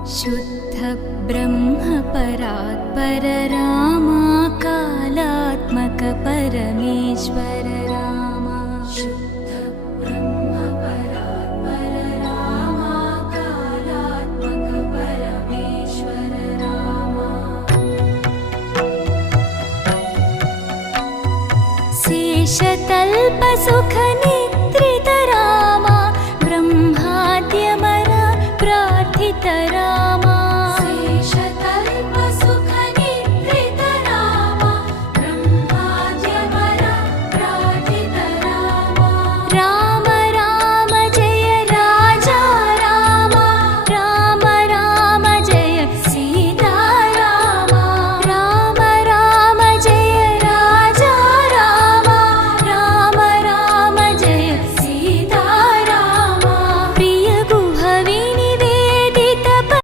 शुद्ध ब्रह्म परात्पर रामा कालात्मक परमेश्वर रामा शुद्ध ब्रह्म परात्पर रामा कालात्मक परमेश्वर रामा शेषतल्प सुख